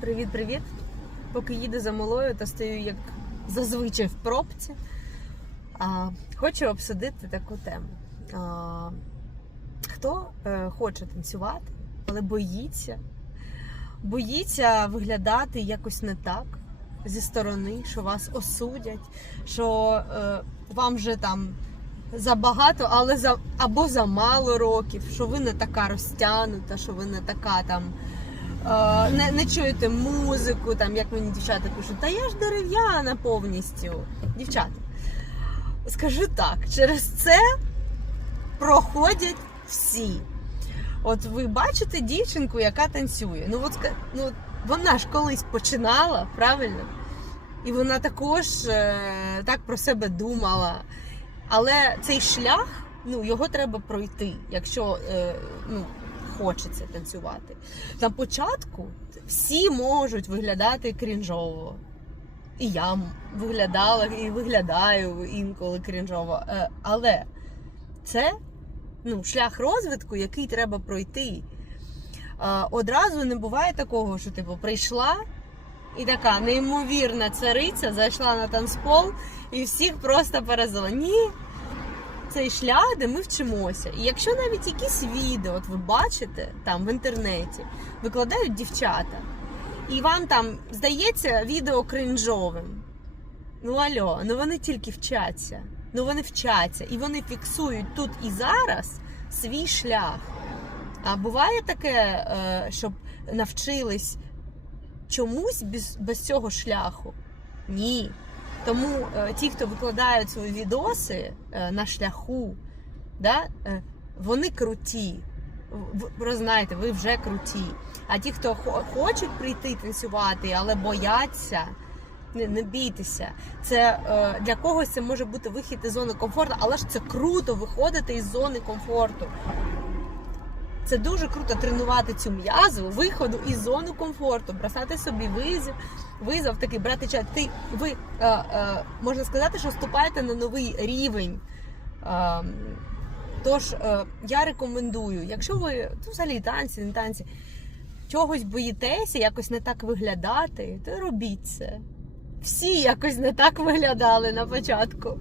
Привіт-привіт. Поки їду за малою, то стою як зазвичай в пробці. А, хочу обсудити таку тему. А, хто е, хоче танцювати, але боїться, боїться виглядати якось не так зі сторони, що вас осудять, що е, вам вже там забагато, але за або за мало років, що ви не така розтянута, що ви не така там. Не, не чуєте музику, там як мені дівчата пишуть, та я ж дерев'яна повністю. Дівчата, скажу так, через це проходять всі. От ви бачите дівчинку, яка танцює. Ну от ну, вона ж колись починала, правильно? І вона також е, так про себе думала. Але цей шлях, ну його треба пройти, якщо е, ну, хочеться танцювати. На початку всі можуть виглядати крінжово. І я виглядала і виглядаю інколи крінжово. Е, але це ну, шлях розвитку, який треба пройти. Е, одразу не буває такого, що типу прийшла і така неймовірна цариця зайшла на танцпол і всіх просто перезала. Ні. Цей шлях, де ми вчимося. І якщо навіть якісь відео, от ви бачите там в інтернеті, викладають дівчата, і вам там здається відео кринжовим. Ну альо, ну вони тільки вчаться. Ну вони вчаться і вони фіксують тут і зараз свій шлях. А буває таке, е, щоб навчились чомусь без, без цього шляху? Ні. Тому е, ті, хто викладають свої відоси е, на шляху, да, е, вони круті. Ви знаєте, ви вже круті. А ті, хто хо- хочуть прийти танцювати, але бояться, не, не бійтеся. Це для когось це може бути вихід із зони комфорту, але ж це круто виходити із зони комфорту. Це дуже круто тренувати цю м'язу виходу із зони комфорту, бросати собі визов, визов такий брати час. Ти ви е, е, можна сказати, що вступаєте на новий рівень. Е, тож е, я рекомендую, якщо ви ну, взагалі танці, не танці, чогось боїтеся, якось не так виглядати, то робіть це. Всі якось не так виглядали на початку.